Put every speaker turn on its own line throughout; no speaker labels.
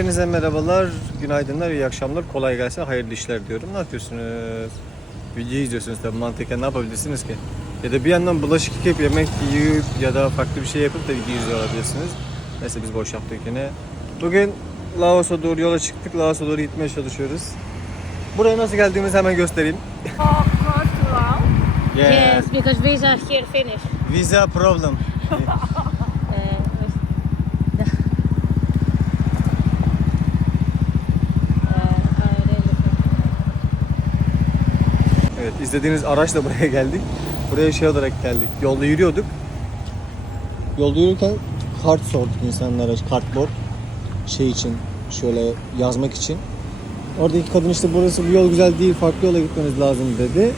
Hepinize merhabalar, günaydınlar, iyi akşamlar, kolay gelsin, hayırlı işler diyorum. Ne yapıyorsunuz? Video izliyorsunuz tabii mantıken ne yapabilirsiniz ki? Ya da bir yandan bulaşık yıkayıp yemek yiyip ya da farklı bir şey yapıp da video izliyor olabilirsiniz. Neyse biz boş yaptık yine. Bugün Laos'a doğru yola çıktık, Laos'a doğru gitmeye çalışıyoruz. Buraya nasıl geldiğimizi hemen göstereyim.
Portugal?
Yes, because visa here finish.
Visa problem. izlediğiniz araçla buraya geldik. Buraya şey olarak geldik. Yolda yürüyorduk. Yolda yürürken kart sorduk insanlara, kartboard şey için, şöyle yazmak için. Oradaki kadın işte burası bu yol güzel değil, farklı yola gitmeniz lazım dedi.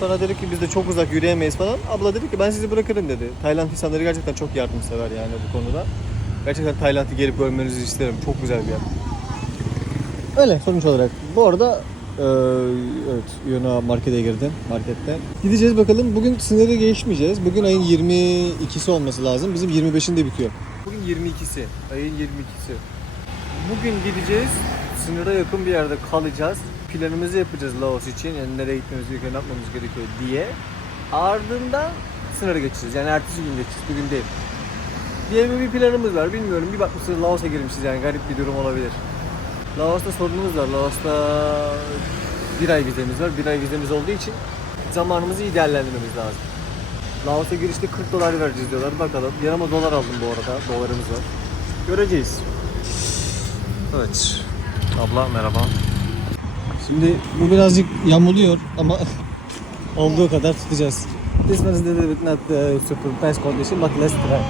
Sonra dedik ki biz de çok uzak yürüyemeyiz falan. Abla dedi ki ben sizi bırakırım dedi. Tayland insanları gerçekten çok yardımsever yani bu konuda. Gerçekten Tayland'ı gelip görmenizi isterim. Çok güzel bir yer. Öyle sonuç olarak. Bu arada eee evet Yona markete girdim markette. Gideceğiz bakalım. Bugün sınırı geçmeyeceğiz. Bugün ayın 22'si olması lazım. Bizim 25'inde bitiyor. Bugün 22'si. Ayın 22'si. Bugün gideceğiz. Sınıra yakın bir yerde kalacağız. Planımızı yapacağız Laos için. Yani nereye gitmemiz gerekiyor, ne yapmamız gerekiyor diye. Ardından sınırı geçeceğiz. Yani ertesi gün geçeceğiz. Bugün değil. Diye bir planımız var. Bilmiyorum. Bir bakmışsınız Laos'a girmişiz yani. Garip bir durum olabilir. Laos'ta sorunumuz var. Laos'ta bir ay vizemiz var. Bir ay vizemiz olduğu için zamanımızı iyi değerlendirmemiz lazım. Laos'a girişte 40 dolar vereceğiz diyorlar. Bakalım. Yanıma dolar aldım bu arada. Dolarımız var. Göreceğiz. Evet. Abla merhaba. Şimdi bu birazcık yamuluyor ama olduğu kadar tutacağız. This one is a little bit not uh, super best condition but let's try.
yes,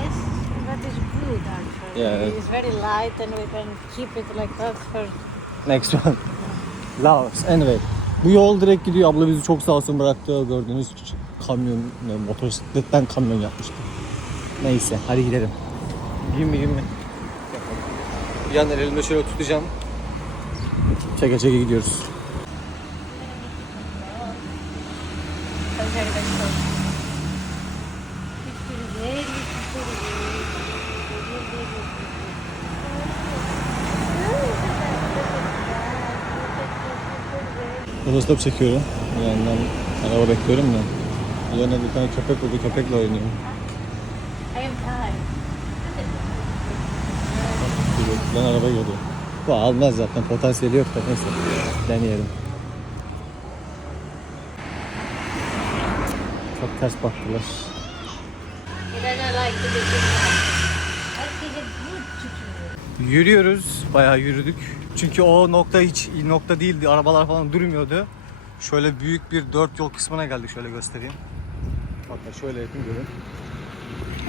that is good actually.
Yeah.
It's very light and we can keep it like that for
Next one. Laos. Anyway. Bu yol direkt gidiyor. Abla bizi çok sağ olsun bıraktı. Gördüğünüz kamyon, ne, motosikletten kamyon yapmıştı. Neyse hadi gidelim. Giyin mi giyin mi? Yan elimde şöyle tutacağım. Çeke çeke gidiyoruz.
very very close. It's very,
Otostop çekiyorum. Bir yandan araba bekliyorum da. Yandan bir tane köpek buldu. Köpekle oynuyorum. Ben araba geliyor. Bu almaz zaten. Potansiyeli yok da neyse. Deneyelim. Çok ters baktılar. Yürüyoruz. Bayağı yürüdük. Çünkü o nokta hiç nokta değildi. Arabalar falan durmuyordu. Şöyle büyük bir dört yol kısmına geldik. Şöyle göstereyim. Bakın şöyle yakın görün.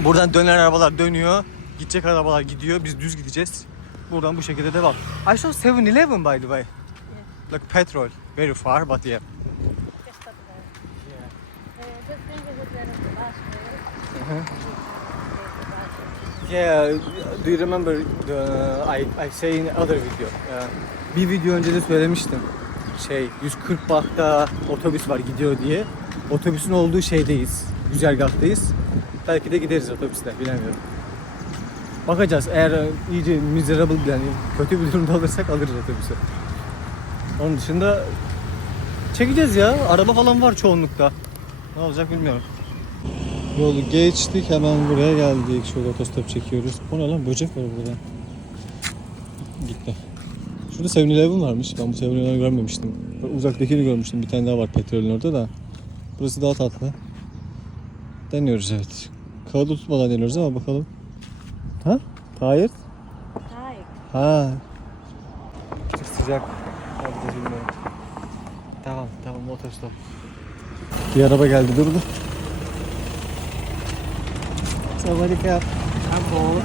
Buradan dönen arabalar dönüyor. Gidecek arabalar gidiyor. Biz düz gideceğiz. Buradan bu şekilde devam. I saw 7-Eleven by the way. Like petrol. Very far but yeah.
Just
Yeah, do you remember the I I say in other video. uh, bir video önce de söylemiştim. Şey 140 bahtta otobüs var gidiyor diye. Otobüsün olduğu şeydeyiz. Güzergahtayız. Belki de gideriz otobüste bilemiyorum. Bakacağız. Eğer e, iyice miserable yani kötü bir durumda olursak alırız otobüsü. Onun dışında çekeceğiz ya. Araba falan var çoğunlukta. Ne olacak bilmiyorum. Yolu geçtik hemen buraya geldik. Şöyle otostop çekiyoruz. O ne lan böcek var burada. Gitti. Şurada 7-Eleven varmış. Ben bu 7-Eleven'ı görmemiştim. Ben uzaktakini görmüştüm. Bir tane daha var petrolün orada da. Burası daha tatlı. Deniyoruz evet. Kağıdı tutmadan deniyoruz ama bakalım. Ha? Hayır.
Tired.
Ha. Çok sıcak. Hadi de bilmiyorum. Tamam tamam otostop. Bir araba geldi durdu. สวัสดีค
รั
บ
ค
รับผม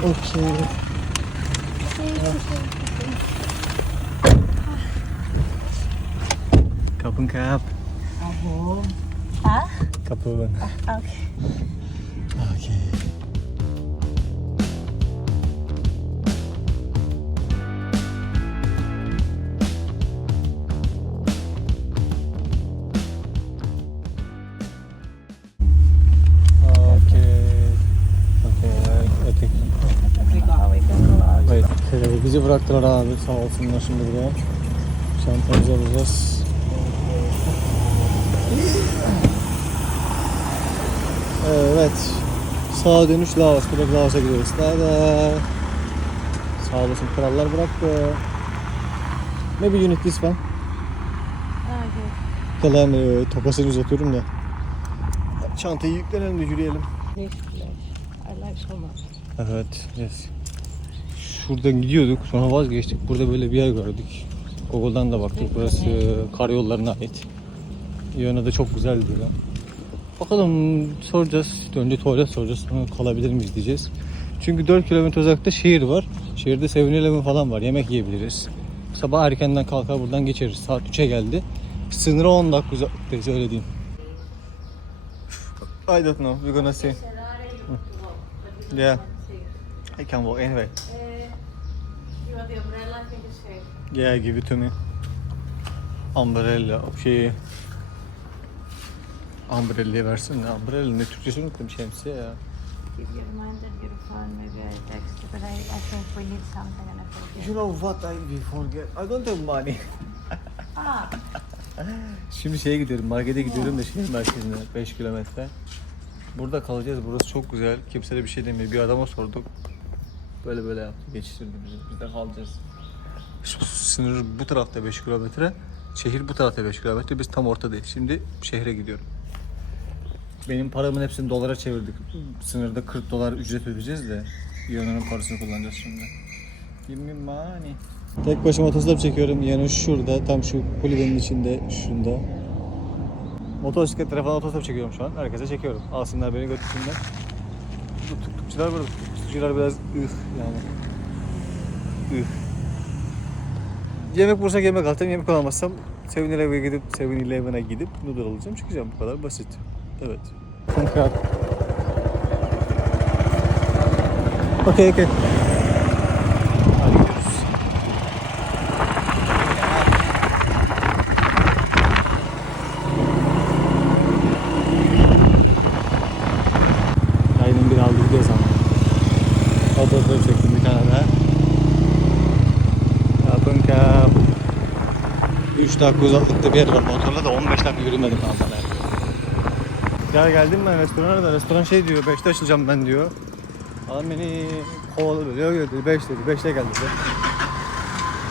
โอเคขอบคุณครับ
ครับผมฮะ
ขอบคุณ
โอเค
โอเค Ee, bizi bıraktılar abi sağ olsunlar şimdi buraya. Çantamızı alacağız. Evet. Sağa dönüş Laos. Direkt Laos'a gidiyoruz. Tada. Sağ olasın krallar bıraktı. Maybe you need this one.
Yes.
Kalan e, topasını uzatıyorum da. Çantayı yüklenelim de yürüyelim.
Place. I like so much.
Evet, yes. Şuradan gidiyorduk, sonra vazgeçtik. Burada böyle bir yer gördük. Google'dan da baktık. Burası e, karayollarına ait. Yönü de çok güzel diyor. Bakalım soracağız. Önce tuvalet soracağız. Sonra kalabilir miyiz diyeceğiz. Çünkü 4 kilometre uzakta şehir var. Şehirde 7-Eleven falan var. Yemek yiyebiliriz. Sabah erkenden kalkar buradan geçeriz. Saat 3'e geldi. Sınıra 10 dakika uzaklıktayız öyle diyeyim. I don't know. We're gonna see. Yeah. I can walk anyway.
The umbrella? I think it's safe.
Yeah, give it to me. Umbrella, şey... Umbrella versene. Umbrella ne Türkçesini unuttum şemsiye ya.
Keep your mind on your phone. Maybe I text you, but I, I think we need something and I forget.
You know what I will forget? I don't have money.
Ah,
Şimdi şeye gidiyorum, markete gidiyorum da şehir merkezine 5 kilometre. Burada kalacağız, burası çok güzel. Kimse de bir şey demiyor. Bir adama sorduk. Böyle böyle yaptı, geçiştirdi bizi. Biz de kalacağız. Sınır bu tarafta 5 kilometre. Şehir bu tarafta 5 kilometre. Biz tam ortadayız. Şimdi şehre gidiyorum. Benim paramın hepsini dolara çevirdik. Sınırda 40 dolar ücret ödeyeceğiz de. Yunan'ın parasını kullanacağız şimdi. Give me money. Tek başıma otostop çekiyorum. Yani şurada, tam şu kulübenin içinde, şunda. Motosikletlere falan otostop çekiyorum şu an. Herkese çekiyorum. Alsınlar beni götürsünler. Bu Tuktukçular burada. Tuktukçular biraz ıh yani. Ih. Yemek bulursak yemek alacağım. Yemek alamazsam 7-Eleven'e gidip 7-Eleven'e gidip noodle alacağım. Çıkacağım. Bu kadar basit. Evet. Kanka. Okey okey. Hadi gidiyoruz. Aynen bir aldı gidiyor zaman. Otostop çektim bir tane daha. Kapın kap. 3 dakika uzaklıkta bir yer var motorla da 15 dakika yürümedim ben. Ya geldim ben restorana da restoran şey diyor 5'te açılacağım ben diyor. Adam beni kovaladı. Yok dedi 5 dedi 5'te gel dedi.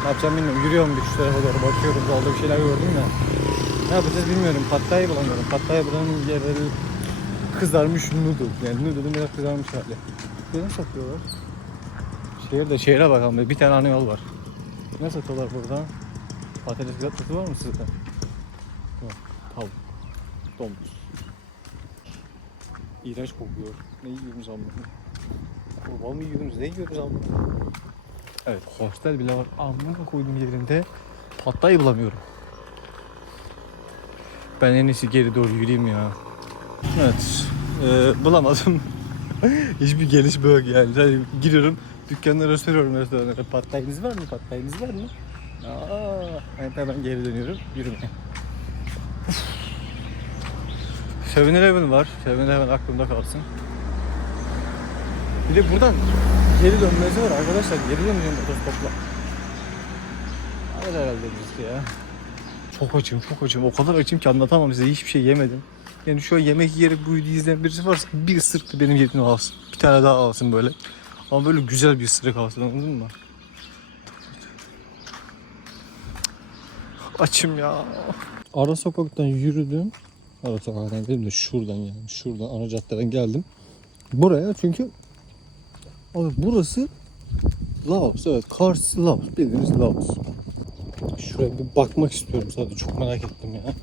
Ne yapacağım bilmiyorum. Yürüyorum bir şu tarafa doğru bakıyorum. Yolda bir şeyler gördüm de. Ne yapacağız bilmiyorum. Pattayı bulamıyorum. Pattayı buranın yerleri kızarmış noodle. Yani noodle'ın biraz kızarmış hali. Ne satıyorlar? Şehirde şehre bakalım. Bir tane ana yol var. Ne satıyorlar burada? Patates kızartması var mı sizde? Yok. Tavuk. Domuz. İğrenç kokuyor. Ne yiyorsunuz amma? Kurban mı yiyorsunuz? Ne yiyorsunuz amma? Evet, hostel bile var. Amına koydum yerinde. Patlayı bulamıyorum. Ben en iyisi geri doğru yürüyeyim ya. Evet, e, bulamadım. Hiçbir gelişme yok yani. Sadece giriyorum, dükkanlara soruyorum restoranlara. Patlayınız var mı? Patlayınız var mı? Aa, ben hemen geri dönüyorum, yürümeye. 7-Eleven var. 7-Eleven aklımda kalsın. Bir de buradan geri dönmesi var arkadaşlar. Geri dönüyorum otostopla. Hayır herhalde biz ya. Çok açım, çok açım. O kadar açım ki anlatamam size. Hiçbir şey yemedim. Yani şu an yemek yiyerek bu videoyu izleyen birisi varsa bir ısırık da benim yerime alsın. Bir tane daha alsın böyle. Ama böyle güzel bir ısırık alsın anladın mı? Açım ya. Ara sokaktan yürüdüm. Ara sokaktan dedim de şuradan yani. Şuradan ana caddeden geldim. Buraya çünkü abi burası Laos. Evet Kars Laos. Bildiğiniz Laos. Şuraya bir bakmak istiyorum sadece. Çok merak ettim ya.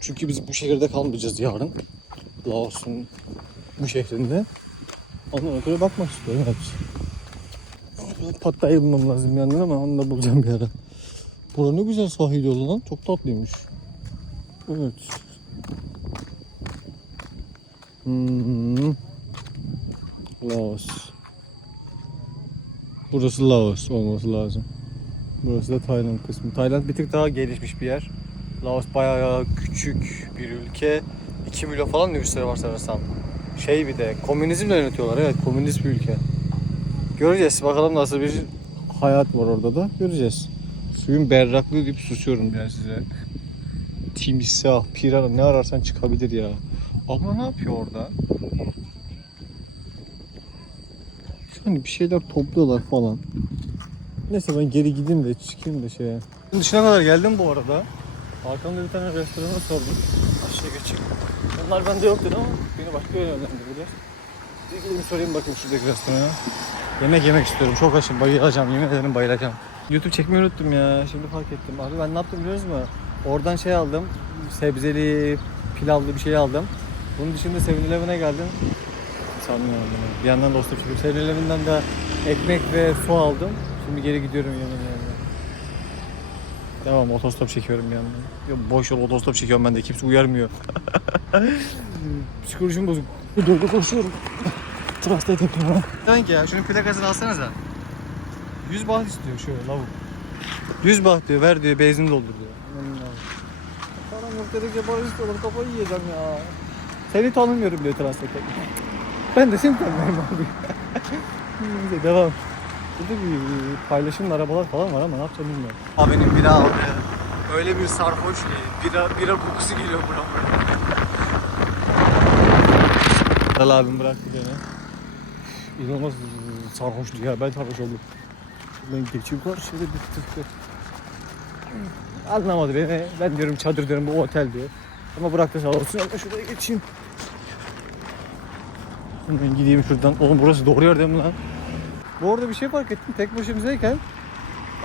Çünkü biz bu şehirde kalmayacağız yarın. Laos'un bu şehrinde. Ondan sonra bakmak istiyorum. Evet. Pattayı bulmam lazım yandan ama onu da bulacağım bir ara. Bura ne güzel sahil yolu lan. Çok tatlıymış. Evet. Hmm. Laos. Burası Laos olması lazım. Burası da Tayland kısmı. Tayland bir tık daha gelişmiş bir yer. Laos bayağı küçük bir ülke. 2 milyon falan nüfusları var sanırsam. Şey bir de komünizmle yönetiyorlar. Evet komünist bir ülke. Göreceğiz bakalım nasıl bir hayat var orada da göreceğiz. Suyun berraklığı deyip susuyorum ya size. Timsah, pirana ne ararsan çıkabilir ya. Abla ne yapıyor orada? Hani bir şeyler topluyorlar falan. Neyse ben geri gideyim de çıkayım da şeye. Dışına kadar geldim bu arada. Arkamda bir tane restorana sordum. Aşağıya geçeyim. Onlar bende yok dedi ama beni başka yere yönlendirdiler. Bir gideyim sorayım bakayım şuradaki restorana. Yemek yemek istiyorum. Çok açım. Bayılacağım. Yemin ederim bayılacağım. YouTube çekmeyi unuttum ya. Şimdi fark ettim. Abi ben ne yaptım biliyor musun? Oradan şey aldım. Sebzeli, pilavlı bir şey aldım. Bunun dışında 7-Eleven'e geldim. Sanmıyorum bunu. Bir yandan da dostum çıkıp 7-Eleven'den de ekmek ve su aldım. Şimdi geri gidiyorum yemin ederim. Devam otostop çekiyorum bir yandan. Ya boş yol otostop çekiyorum ben de kimse uyarmıyor. Psikolojim bozuk. Doğru koşuyorum. Translate yapıyorum. Sanki ya şunun plakasını alsanıza. 100 baht istiyor şöyle lavuk. 100 baht diyor ver diyor benzin doldur diyor. Param yok dedikçe para istiyorlar kafayı yiyeceğim ya. Seni tanımıyorum diyor translate. Ben de seni tanımıyorum abi. Neyse devam. Burada bir paylaşımlı arabalar falan var ama ne yapacağım bilmiyorum. Abinin bira aldı. Öyle bir sarhoş ki bira, bira kokusu geliyor buramaya. Dal abim bıraktı beni. İnanılmaz sarhoştu ya ben sarhoş oldum. Ben geçeyim karşıya bir tık Anlamadı beni. Ben diyorum çadır diyorum bu otel diyor. Ama bıraktı sağ olsun. Ben şuraya geçeyim. Hemen gideyim şuradan. Oğlum burası doğru yer değil mi lan? Bu arada bir şey fark ettim. Tek başımızdayken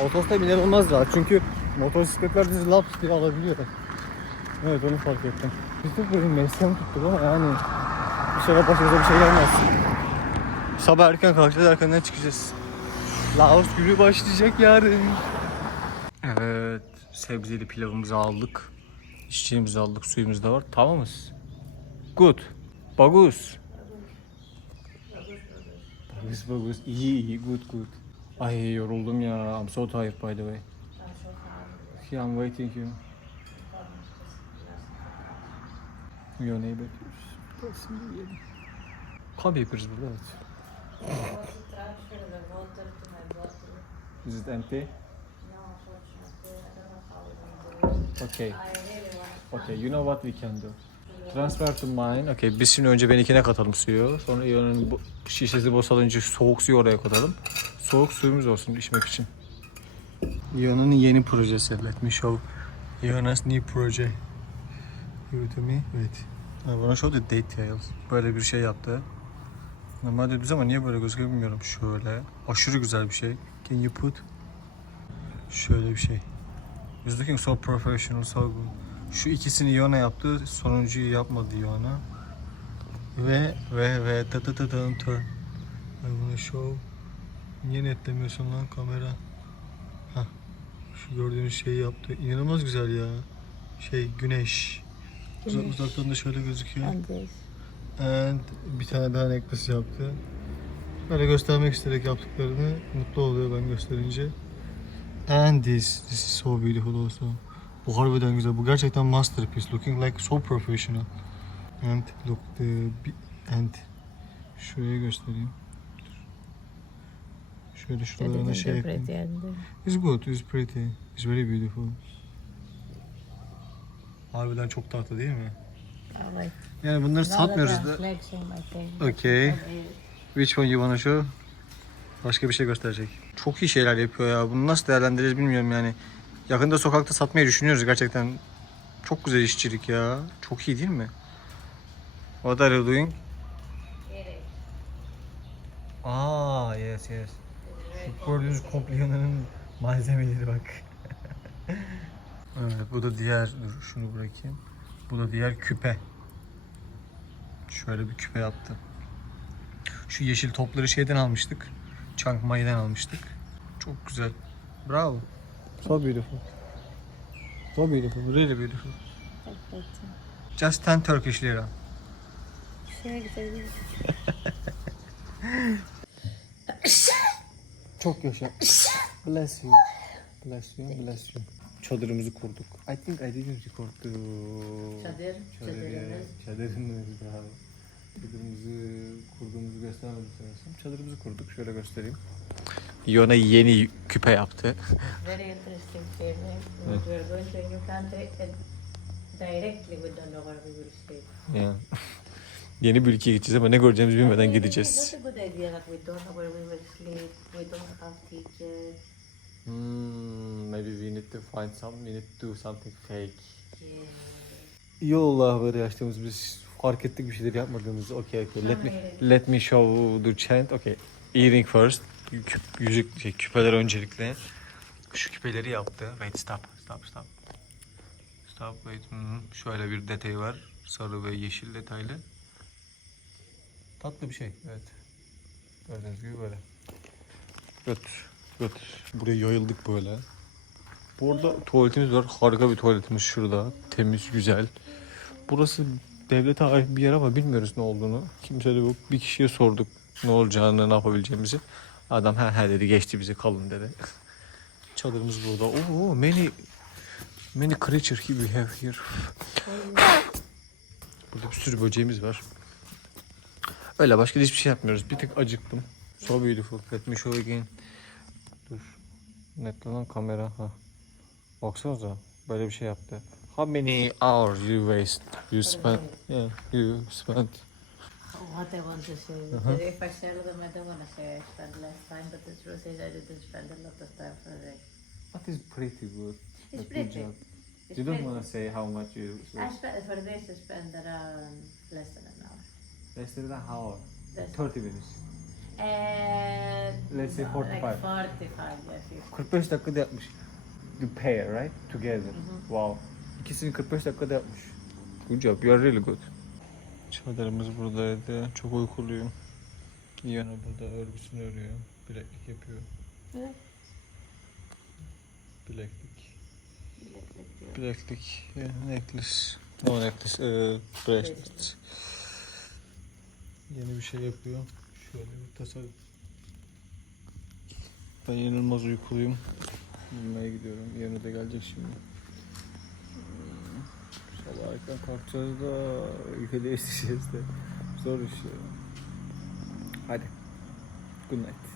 otostop inanılmaz rahat. Çünkü motosikletler bizi laps diye alabiliyor. Evet onu fark ettim. De böyle mesleğimi tuttuk ama yani bir şeyler başımıza bir şey gelmez. Sabah erken kalkacağız, erkenden çıkacağız. Laos günü başlayacak yarın. Evet, sebzeli pilavımızı aldık. İçeceğimizi aldık, suyumuz da var. Tamamız. Good. Bagus. Bagus bagus. İyi iyi, good good. Ay yoruldum ya. I'm so tired by the way. Yeah, I'm waiting you. Your neighbor. Kahve yapıyoruz burada evet. Is it empty? Okay. Okay, you know what we can do. Transfer to mine. Okay, biz şimdi önce benimkine katalım suyu. Sonra bu şişesi boşalınca soğuk suyu oraya katalım. Soğuk suyumuz olsun içmek için. İO'nun yeni projesi. Let me show İO'nun new project. Give it to me. Wait. I wanna show the details. Böyle bir şey yaptı. Normalde düz ama niye böyle gözüküyor bilmiyorum. Şöyle. Aşırı güzel bir şey. Can you put? Şöyle bir şey. He's looking so professional, so good. Şu ikisini Iona yaptı, sonuncuyu yapmadı Iona. Ve ve ve ta ta ta ta turn. I wanna show. Niye netlemiyorsun lan kamera? Hah. Şu gördüğünüz şeyi yaptı. İnanılmaz güzel ya. Şey güneş. Uza- uzaktan da şöyle gözüküyor.
And this.
And bir tane daha necklace yaptı. Böyle göstermek isterek yaptıklarını mutlu oluyor ben gösterince. And this, this is so beautiful also. Bu harbiden güzel. Bu gerçekten masterpiece. Looking like so professional. And look the and şuraya göstereyim. Şöyle şuralarına şey yapayım. It's good, it's pretty. It's very beautiful. Harbiden çok tatlı değil mi?
Oh, wait.
Yani bunları satmıyoruz da. Okay. Which one you wanna show? Başka bir şey gösterecek. Çok iyi şeyler yapıyor ya. Bunu nasıl değerlendiririz bilmiyorum yani. Yakında sokakta satmayı düşünüyoruz gerçekten. Çok güzel işçilik ya. Çok iyi değil mi? What are you doing? Aa yes yes. Şu gördüğünüz komplyanın malzemeleri bak. evet bu da diğer dur şunu bırakayım. Bu da diğer küpe. Şöyle bir küpe yaptı. Şu yeşil topları şeyden almıştık. Chiang Mai'den almıştık. Çok güzel. Bravo. So beautiful. So beautiful. Really beautiful. Just 10 Turkish lira.
Şuraya gidelim.
Çok yaşa. Bless you. Bless you. Bless you. Çadırımızı kurduk. I think I didn't record the...
Çadır, çadırımız.
Çadırımız daha. Çadırımızı kurduğumuzu göstermedim sanırsam. Çadırımızı kurduk. Şöyle göstereyim. Iona yeni küpe yaptı.
Very interesting thing. What we are going to a new country and directly we don't know where we will stay.
Yani. yeni bir ülkeye gideceğiz ama ne göreceğimizi bilmeden gideceğiz.
It's a good idea that we don't know where we will sleep. We don't have teachers.
Hmm, maybe we need to find some, we need to do something fake.
Yeah.
İyi oldu haberi açtığımız biz fark ettik bir şeyler yapmadığımızı. Okay, okay. Let me let me show the chant. Okay. Earring first. Küp, yüzük şey, küpeler öncelikle. Şu küpeleri yaptı. Wait stop. Stop stop. Stop wait. Hı. Şöyle bir detayı var. Sarı ve yeşil detaylı. Tatlı bir şey. Evet. Gördüğünüz gibi böyle. Götür. Götür. Buraya yayıldık böyle. Bu arada tuvaletimiz var. Harika bir tuvaletimiz şurada. Temiz, güzel. Burası devlete ait bir yer ama bilmiyoruz ne olduğunu. Kimse de yok. Bir kişiye sorduk ne olacağını, ne yapabileceğimizi. Adam ha ha dedi geçti bizi kalın dedi. Çadırımız burada. Oo many many creature we have here. Burada bir sürü böceğimiz var. Öyle başka hiçbir şey yapmıyoruz. Bir tık acıktım. So beautiful. Let me show again. Dur. Netlenen kamera. Ha. Baksanıza. Böyle bir şey yaptı. How many hours you waste? You spent? Yeah, you spent.
What I want to say is that if I share them, I don't want to say I spend less time, but the truth is I didn't spend a lot of time for it.
That is pretty good.
It's
good
pretty.
job.
It's
You don't
pretty.
want to say how much you
I spent for this. I spend around less than an hour.
Less than an hour.
Less.
30 minutes.
And
Let's say
no,
45.
Like 45, yeah, 50.
45 dakikada yapmış. The pair, right? Together.
Mhm.
Wow. İkisini 45 dakikada yapmış. Good job. You are really good. Çadırımız buradaydı. Çok uykuluyum. Yana burada örgüsünü örüyor. Bileklik yapıyor.
Evet.
Bileklik.
Bileklik.
Bileklik. Yeah, necklace. No necklace. Uh, bracelet. Yeni bir şey yapıyor. Şöyle bir tasarım. Ben inanılmaz uykuluyum. Uyumaya gidiyorum. Yerine de gelecek şimdi. Hmm, Sabah erken kalkacağız da ülkede yaşayacağız da. Zor iş ya. Hadi. Good night.